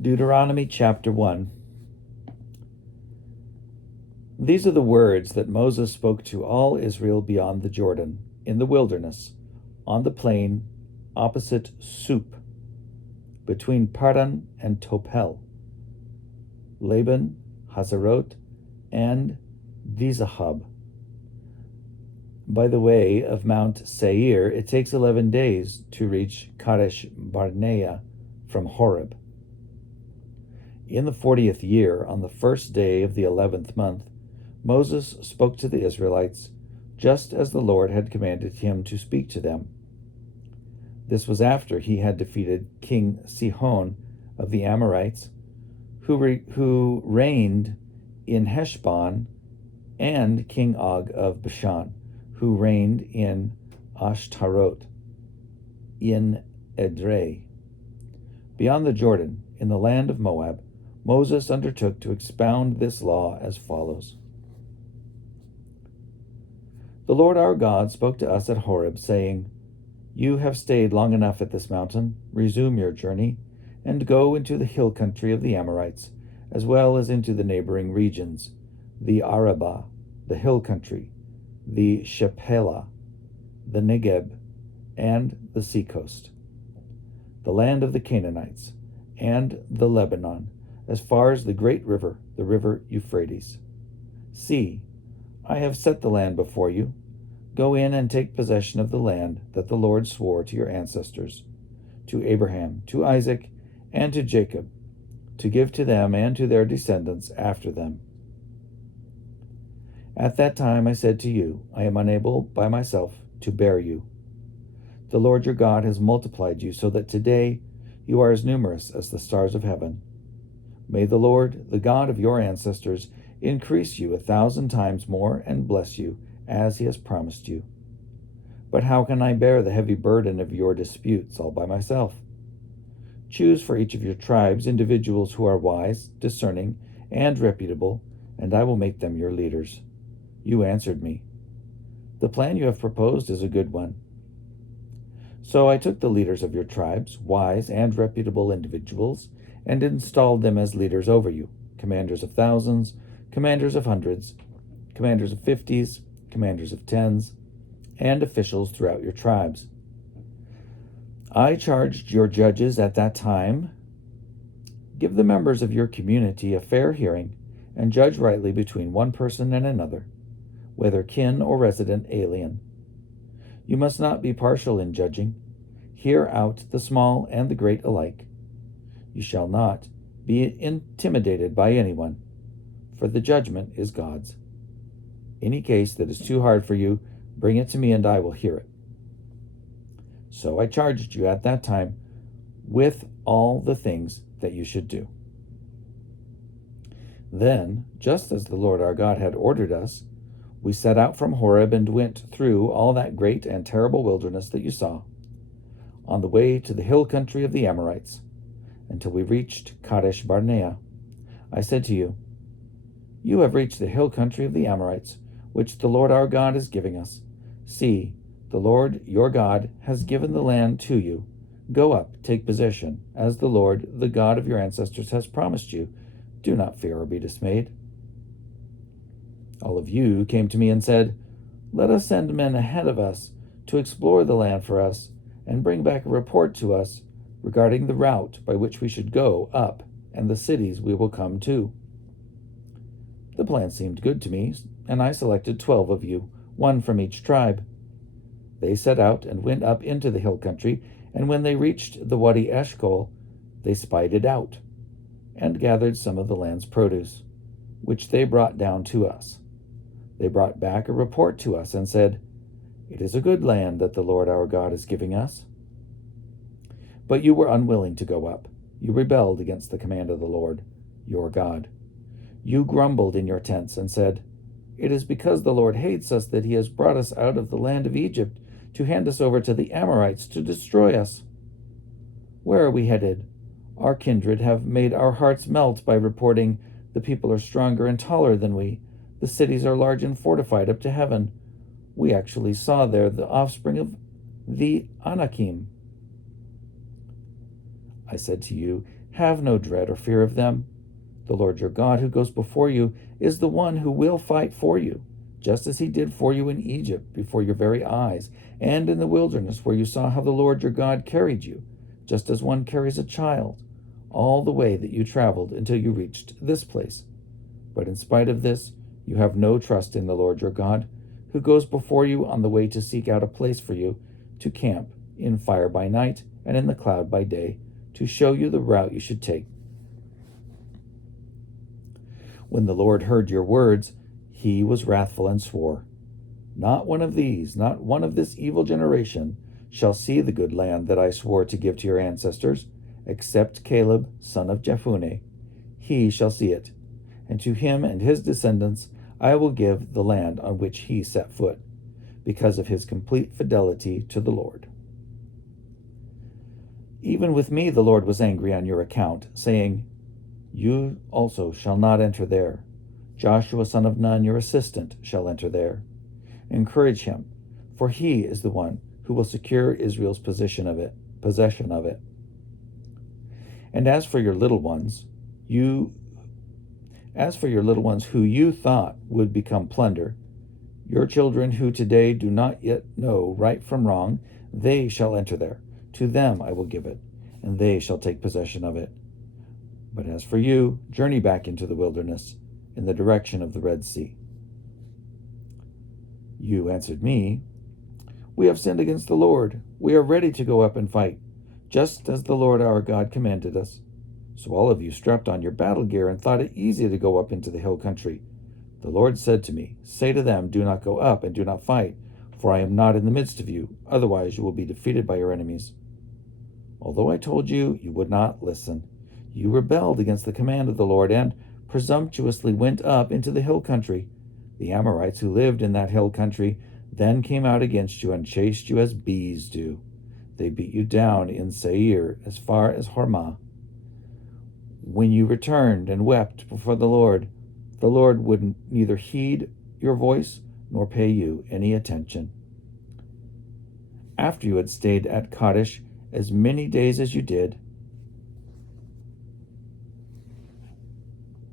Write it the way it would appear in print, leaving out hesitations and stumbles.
Deuteronomy chapter 1. These are the words that Moses spoke to all Israel beyond the Jordan, in the wilderness, on the plain opposite Sup, between Paran and Topel, Laban, Hazarot, and Dizahab. By the way of Mount Seir, it takes 11 days to reach Kadesh Barnea from Horeb. In the 40th year, on the first day of the 11th month, Moses spoke to the Israelites, just as the Lord had commanded him to speak to them. This was after he had defeated King Sihon of the Amorites, who reigned in Heshbon, and King Og of Bashan, who reigned in Ashtarot, in Edrei. Beyond the Jordan, in the land of Moab, Moses undertook to expound this law as follows. The Lord our God spoke to us at Horeb, saying, "You have stayed long enough at this mountain. Resume your journey, and go into the hill country of the Amorites, as well as into the neighboring regions, the Arabah, the hill country, the Shephelah, the Negeb, and the seacoast, the land of the Canaanites, and the Lebanon, as far as the great river, the river Euphrates. See, I have set the land before you. Go in and take possession of the land that the Lord swore to your ancestors, to Abraham, to Isaac, and to Jacob, to give to them and to their descendants after them. At that time I said to you, I am unable by myself to bear you. The Lord your God has multiplied you so that today you are as numerous as the stars of heaven. May the Lord, the God of your ancestors, increase you 1,000 times more and bless you, as he has promised you. But how can I bear the heavy burden of your disputes all by myself? Choose for each of your tribes individuals who are wise, discerning, and reputable, and I will make them your leaders." You answered me, "The plan you have proposed is a good one." So I took the leaders of your tribes, wise and reputable individuals, and installed them as leaders over you, commanders of thousands, commanders of hundreds, commanders of 50s, commanders of 10s, and officials throughout your tribes. I charged your judges at that time, give the members of your community a fair hearing, and judge rightly between one person and another, whether kin or resident alien. You must not be partial in judging. Hear out the small and the great alike. You shall not be intimidated by anyone, for the judgment is God's. Any case that is too hard for you, bring it to me and I will hear it. So I charged you at that time with all the things that you should do. Then, just as the Lord our God had ordered us, we set out from Horeb and went through all that great and terrible wilderness that you saw, on the way to the hill country of the Amorites, until we reached Kadesh Barnea. I said to you, "You have reached the hill country of the Amorites, which the Lord our God is giving us. See, the Lord your God has given the land to you. Go up, take possession, as the Lord, the God of your ancestors, has promised you. Do not fear or be dismayed." All of you came to me and said, "Let us send men ahead of us to explore the land for us and bring back a report to us regarding the route by which we should go up and the cities we will come to." The plan seemed good to me, and I selected 12 of you, one from each tribe. They set out and went up into the hill country, and when they reached the Wadi Eshcol, they spied it out and gathered some of the land's produce, which they brought down to us. They brought back a report to us and said, "It is a good land that the Lord our God is giving us." But you were unwilling to go up. You rebelled against the command of the Lord, your God. You grumbled in your tents and said, "It is because the Lord hates us that he has brought us out of the land of Egypt to hand us over to the Amorites to destroy us. Where are we headed? Our kindred have made our hearts melt by reporting, 'The people are stronger and taller than we. The cities are large and fortified up to heaven. We actually saw there the offspring of the Anakim.'" I said to you, Have no dread or fear of them. The Lord your God, who goes before you, is the one who will fight for you, just as he did for you in Egypt before your very eyes, and in the wilderness where you saw how the Lord your God carried you, just as one carries a child, all the way that you traveled until you reached this place. But in spite of this, you have no trust in the Lord your God, who goes before you on the way to seek out a place for you to camp, in fire by night and in the cloud by day, to show you the route you should take. When the Lord heard your words, he was wrathful and swore, not one of this evil generation, shall see the good land that I swore to give to your ancestors, except Caleb, son of Jephunneh. He shall see it, and to him and his descendants I will give the land on which he set foot, because of his complete fidelity to the Lord. Even with me the Lord was angry on your account, saying, You also shall not enter there. Joshua son of Nun, your assistant, shall enter there. Encourage him, for he is the one who will secure Israel's possession of it. And as for your little ones, who you thought would become plunder, your children who today do not yet know right from wrong, they shall enter there. To them I will give it, and they shall take possession of it. But as for you, journey back into the wilderness, in the direction of the Red Sea. You answered me, We have sinned against the Lord. We are ready to go up and fight, just as the Lord our God commanded us. So all of you strapped on your battle gear and thought it easy to go up into the hill country. The Lord said to me, Say to them, Do not go up and do not fight, for I am not in the midst of you. Otherwise you will be defeated by your enemies. Although I told you, you would not listen. You rebelled against the command of the Lord and presumptuously went up into the hill country. The Amorites who lived in that hill country then came out against you and chased you as bees do. They beat you down in Seir as far as Hormah. When you returned and wept before the Lord would neither heed your voice nor pay you any attention. After you had stayed at Kadesh as many days as you did,